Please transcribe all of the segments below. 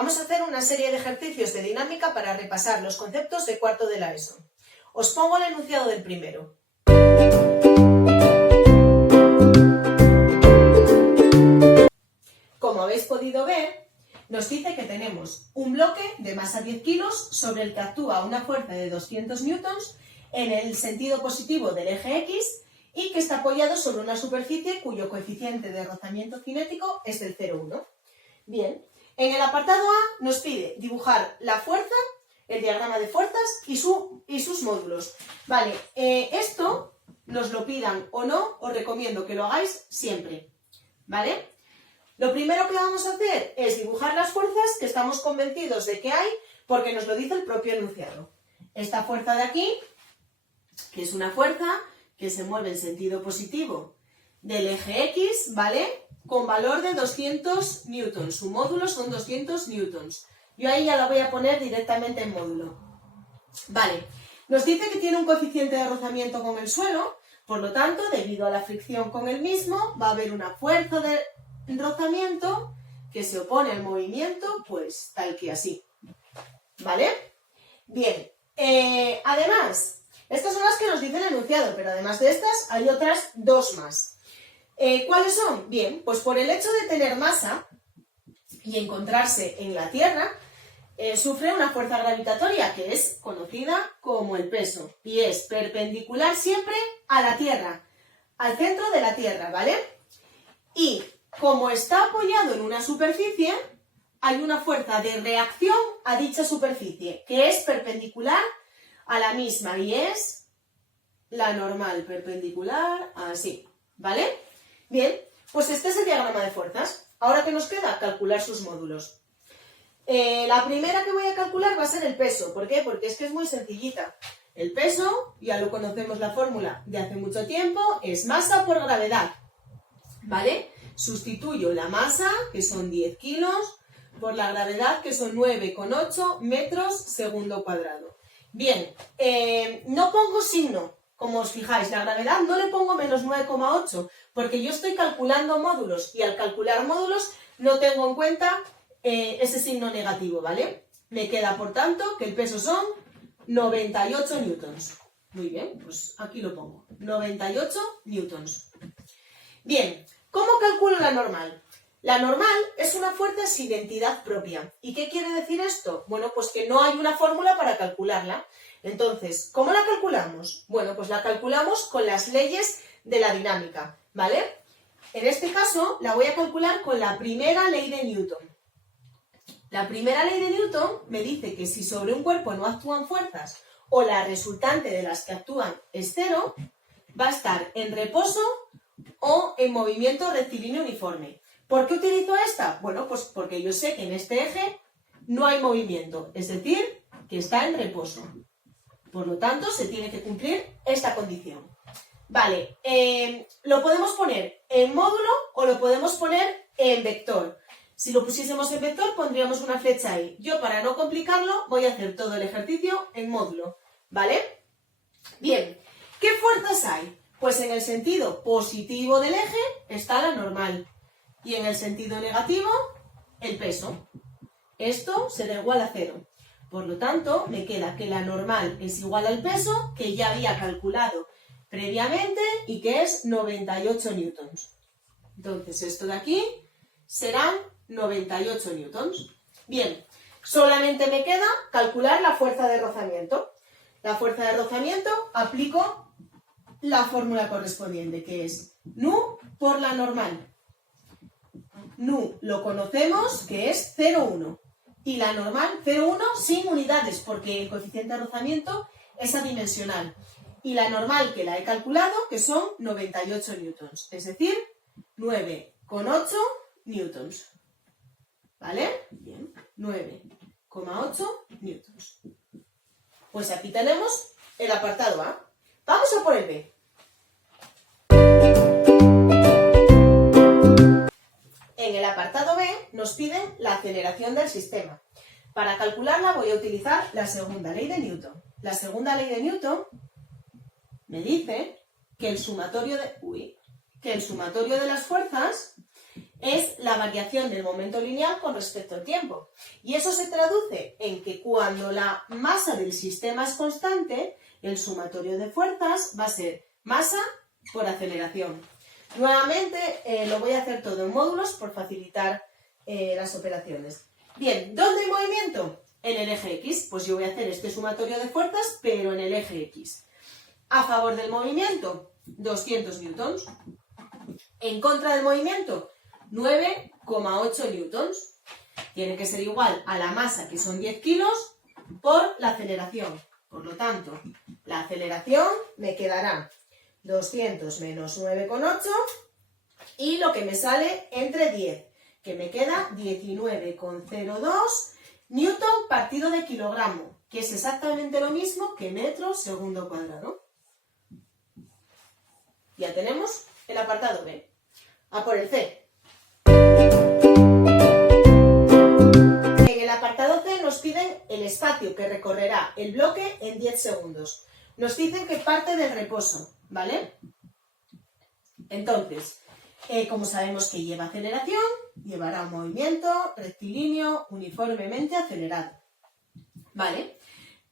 Vamos a hacer una serie de ejercicios de dinámica para repasar los conceptos de cuarto de la ESO. Os pongo el enunciado del primero. Como habéis podido ver, nos dice que tenemos un bloque de masa 10 kilos sobre el que actúa una fuerza de 200 newtons en el sentido positivo del eje X y que está apoyado sobre una superficie cuyo coeficiente de rozamiento cinético es del 0,1. Bien, en el apartado A nos pide dibujar la fuerza, el diagrama de fuerzas y sus módulos. Vale, esto nos lo pidan o no, os recomiendo que lo hagáis siempre, ¿vale? Lo primero que vamos a hacer es dibujar las fuerzas que estamos convencidos de que hay porque nos lo dice el propio enunciado. Esta fuerza de aquí, que es una fuerza que se mueve en sentido positivo del eje X, ¿vale? Con valor de 200 newtons. Su módulo son 200 newtons. Yo ahí ya la voy a poner directamente en módulo. Vale, nos dice que tiene un coeficiente de rozamiento con el suelo, por lo tanto, debido a la fricción con el mismo, va a haber una fuerza de rozamiento que se opone al movimiento, pues tal que así. ¿Vale? Bien, además, estas son las que nos dice el enunciado, pero además de estas hay otras dos más. ¿Cuáles son? Bien, pues por el hecho de tener masa y encontrarse en la Tierra, sufre una fuerza gravitatoria que es conocida como el peso y es perpendicular siempre a la Tierra, al centro de la Tierra, ¿vale? Y como está apoyado en una superficie, hay una fuerza de reacción a dicha superficie que es perpendicular a la misma y es la normal, perpendicular, así, ¿vale? Bien, pues este es el diagrama de fuerzas. Ahora, ¿qué nos queda? Calcular sus módulos. La primera que voy a calcular va a ser el peso. ¿Por qué? Porque es que es muy sencillita. El peso, ya lo conocemos la fórmula de hace mucho tiempo, es masa por gravedad, ¿vale? Sustituyo la masa, que son 10 kilos, por la gravedad, que son 9,8 metros segundo cuadrado. Bien, no pongo signo. Como os fijáis, la gravedad no le pongo menos 9,8 porque yo estoy calculando módulos y al calcular módulos no tengo en cuenta ese signo negativo, ¿vale? Me queda, por tanto, que el peso son 98 newtons. Muy bien, pues aquí lo pongo. 98 newtons. Bien, ¿cómo calculo la normal? La normal es una fuerza sin entidad propia. ¿Y qué quiere decir esto? Bueno, pues que no hay una fórmula para calcularla. Entonces, ¿cómo la calculamos? Bueno, pues la calculamos con las leyes de la dinámica, ¿vale? En este caso, la voy a calcular con la primera ley de Newton. La primera ley de Newton me dice que si sobre un cuerpo no actúan fuerzas o la resultante de las que actúan es cero, va a estar en reposo o en movimiento rectilíneo uniforme. ¿Por qué utilizo esta? Bueno, pues porque yo sé que en este eje no hay movimiento, es decir, que está en reposo. Por lo tanto, se tiene que cumplir esta condición. Vale, lo podemos poner en módulo o lo podemos poner en vector. Si lo pusiésemos en vector, pondríamos una flecha ahí. Yo, para no complicarlo, voy a hacer todo el ejercicio en módulo, ¿vale? Bien, ¿qué fuerzas hay? Pues en el sentido positivo del eje está la normal y en el sentido negativo, el peso. Esto será igual a 0. Por lo tanto, me queda que la normal es igual al peso, que ya había calculado previamente y que es 98 newtons. Entonces, esto de aquí serán 98 newtons. Bien, solamente me queda calcular la fuerza de rozamiento. La fuerza de rozamiento aplico la fórmula correspondiente, que es nu por la normal. Nu lo conocemos, que es 0,1. Y la normal 0,1 sin unidades, porque el coeficiente de rozamiento es adimensional. Y la normal que la he calculado, que son 98 newtons, es decir, 9,8 newtons. ¿Vale? Bien, 9,8 newtons. Pues aquí tenemos el apartado A. Vamos a por el B. En el apartado B nos piden la aceleración del sistema. Para calcularla voy a utilizar la segunda ley de Newton. La segunda ley de Newton me dice que el sumatorio de las fuerzas es la variación del momento lineal con respecto al tiempo. Y eso se traduce en que cuando la masa del sistema es constante, el sumatorio de fuerzas va a ser masa por aceleración. Nuevamente lo voy a hacer todo en módulos por facilitar las operaciones. Bien, ¿dónde hay movimiento? En el eje X. Pues yo voy a hacer este sumatorio de fuerzas, pero en el eje X. A favor del movimiento, 200 newtons. En contra del movimiento, 9,8 newtons. Tiene que ser igual a la masa, que son 10 kilos, por la aceleración. Por lo tanto, la aceleración me quedará 200 menos 9,8 y lo que me sale entre 10, que me queda 19,02 newton partido de kilogramo, que es exactamente lo mismo que metro segundo cuadrado. Ya tenemos el apartado B. A por el C. En el apartado C nos piden el espacio que recorrerá el bloque en 10 segundos. Nos dicen que parte del reposo, ¿vale? Entonces, como sabemos que lleva aceleración, llevará un movimiento rectilíneo uniformemente acelerado, ¿vale?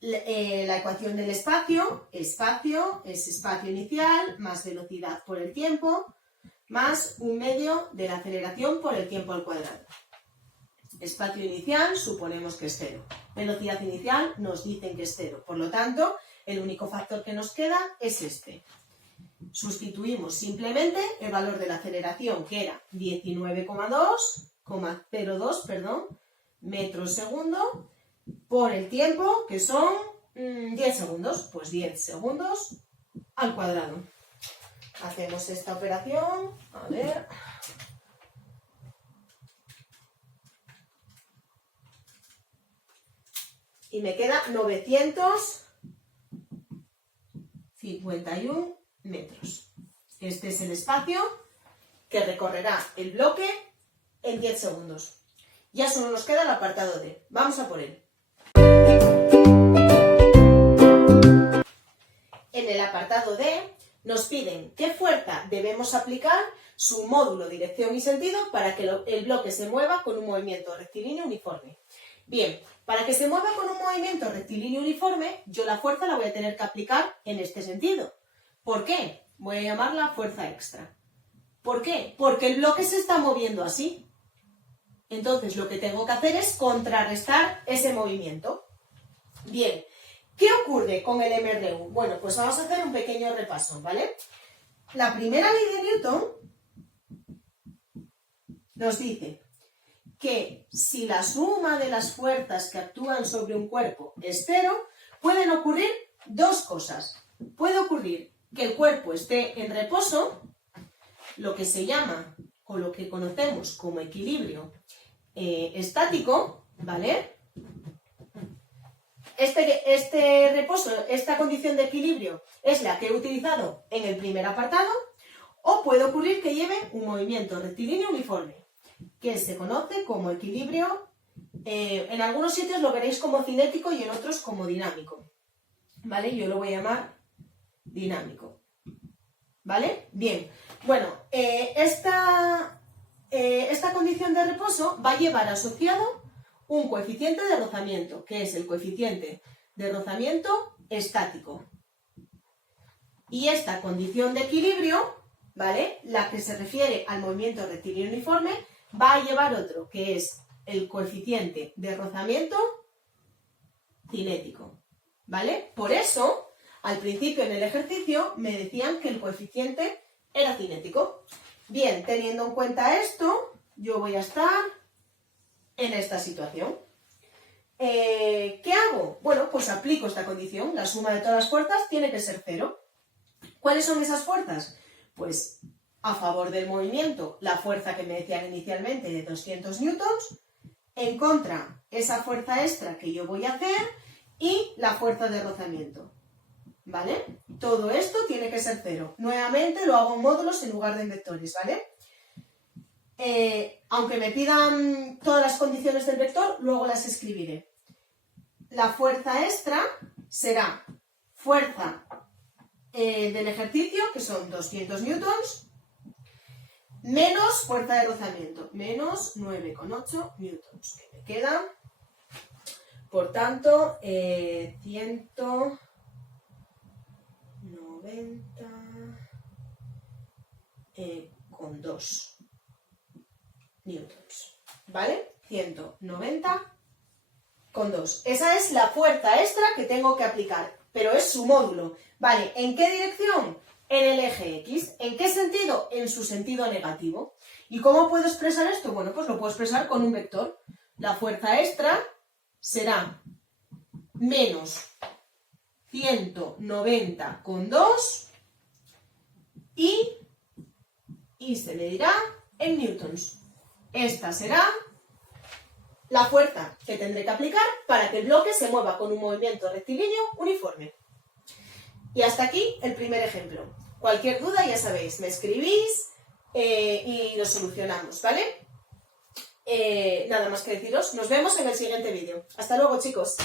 La ecuación del espacio es espacio inicial más velocidad por el tiempo más un medio de la aceleración por el tiempo al cuadrado. Espacio inicial suponemos que es 0. Velocidad inicial nos dicen que es 0. Por lo tanto, el único factor que nos queda es este. Sustituimos simplemente el valor de la aceleración, que era 19,02 metros segundo, por el tiempo, que son 10 segundos. Pues 10 segundos al cuadrado. Hacemos esta operación. A ver. Y me queda 951 metros. Este es el espacio que recorrerá el bloque en 10 segundos. Ya solo nos queda el apartado D. Vamos a por él. En el apartado D nos piden qué fuerza debemos aplicar, su módulo, dirección y sentido para que el bloque se mueva con un movimiento rectilíneo uniforme. Bien, para que se mueva con un movimiento rectilíneo uniforme, yo la fuerza la voy a tener que aplicar en este sentido. ¿Por qué? Voy a llamarla fuerza extra. ¿Por qué? Porque el bloque se está moviendo así. Entonces lo que tengo que hacer es contrarrestar ese movimiento. Bien, ¿qué ocurre con el MRU? Bueno, pues vamos a hacer un pequeño repaso, ¿vale? La primera ley de Newton nos dice que si la suma de las fuerzas que actúan sobre un cuerpo es 0, pueden ocurrir dos cosas. Puede ocurrir que el cuerpo esté en reposo, lo que se llama, o lo que conocemos como equilibrio estático, ¿vale? Este reposo, esta condición de equilibrio es la que he utilizado en el primer apartado, o puede ocurrir que lleve un movimiento rectilíneo uniforme, que se conoce como equilibrio, en algunos sitios lo veréis como cinético y en otros como dinámico, ¿vale? Yo lo voy a llamar dinámico, ¿vale? Bien, bueno, esta condición de reposo va a llevar asociado un coeficiente de rozamiento, que es el coeficiente de rozamiento estático. Y esta condición de equilibrio, ¿vale?, la que se refiere al movimiento rectilíneo uniforme, va a llevar otro, que es el coeficiente de rozamiento cinético, ¿vale? Por eso, al principio en el ejercicio, me decían que el coeficiente era cinético. Bien, teniendo en cuenta esto, yo voy a estar en esta situación. ¿Qué hago? Bueno, pues aplico esta condición. La suma de todas las fuerzas tiene que ser 0. ¿Cuáles son esas fuerzas? Pues a favor del movimiento, la fuerza que me decían inicialmente de 200 newtons, en contra, esa fuerza extra que yo voy a hacer y la fuerza de rozamiento, ¿vale? Todo esto tiene que ser 0. Nuevamente lo hago en módulos en lugar de en vectores, ¿vale? Aunque me pidan todas las condiciones del vector, luego las escribiré. La fuerza extra será fuerza del ejercicio, que son 200 newtons. menos fuerza de rozamiento, menos 9,8 newtons, que me queda, por tanto, 190 con 2 newtons, ¿vale? 190 con 2. Esa es la fuerza extra que tengo que aplicar, pero es su módulo, ¿vale? ¿En qué dirección? En el eje X. ¿En qué sentido? En su sentido negativo. ¿Y cómo puedo expresar esto? Bueno, pues lo puedo expresar con un vector. La fuerza extra será menos 190 con 2 y se medirá en newtons. Esta será la fuerza que tendré que aplicar para que el bloque se mueva con un movimiento rectilíneo uniforme. Y hasta aquí el primer ejemplo. Cualquier duda, ya sabéis, me escribís y lo solucionamos, ¿vale? Nada más que deciros. Nos vemos en el siguiente vídeo. Hasta luego, chicos.